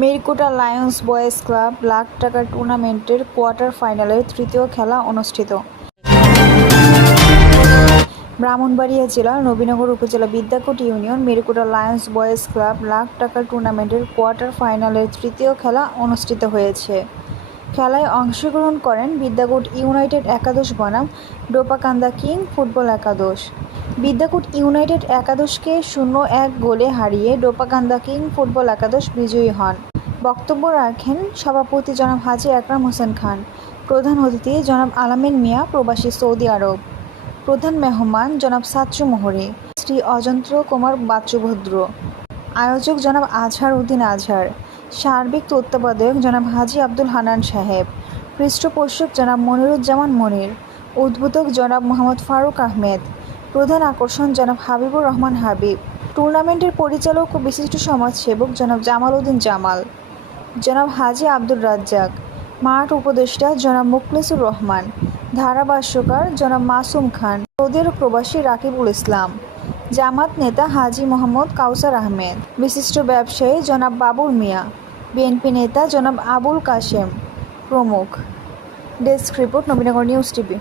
Merikota lions boys club lakh টাকার টুর্নামেন্টের quarter ফাইনালের তৃতীয় খেলা অনুষ্ঠিত। ব্রাহ্মণবাড়িয়া জেলার নবীনগর উপজেলা Bidyakut union, Merikota lions boys club lakh টাকার টুর্নামেন্টের কোয়ার্টার ফাইনালের তৃতীয় খেলা অনুষ্ঠিত হয়েছে। খেলায় অংশগ্রহণ করেন বিদ্যাকুট ইউনাইটেড একাদশ বনাম, ডোপাকান্দা কিং ফুটবল একাদশ। বিদ্যাকুট ইউনাইটেড একাদশকে শূন্য এক গোলে হারিয়ে ডোপাকান্দা কিং ফুটবল একাদশ বিজয়ী হন। বক্তব্য রাখেন সভাপতি জনাব হাজি আকরাম হোসেন খান। প্রধান অতিথি জনাব আলামিন মিয়া, প্রবাসী সৌদি আরব। প্রধান মেহমান জনাব সাচ্চু মোহরে, শ্রী অজন্ত্র কুমার বাচ্চুভদ্র। আয়োজক জনাব আজহার উদ্দিন আজহার, সার্বিক তত্ত্বাবধায়ক জনাব হাজি আব্দুল হানান সাহেব, পৃষ্ঠপোষক জনাব মনিরুজ্জামান মনির, উদ্বোধক জনাব মোহাম্মদ ফারুক আহমেদ, প্রধান আকর্ষণ জনাব হাবিবুর রহমান হাবিব, টুর্নামেন্টের পরিচালক ও বিশিষ্ট সমাজসেবক জনাব জামাল উদ্দিন জামাল, জনাব হাজি আব্দুর রাজ্জাক, মাঠ উপদেষ্টা জনাব মুখলেসুর রহমান, ধারাভাষ্যকার জনাব মাসুম খান আরব প্রবাসী রাকিবুল ইসলাম। জামাত নেতা হাজি মোহাম্মদ কাউসার আহমেদ, বিশিষ্ট ব্যবসায়ী জনাব বাবুল মিয়া, বিএনপি নেতা জনাব আবুল কাশেম প্রমুখ। Desk report Nabinagar news TV.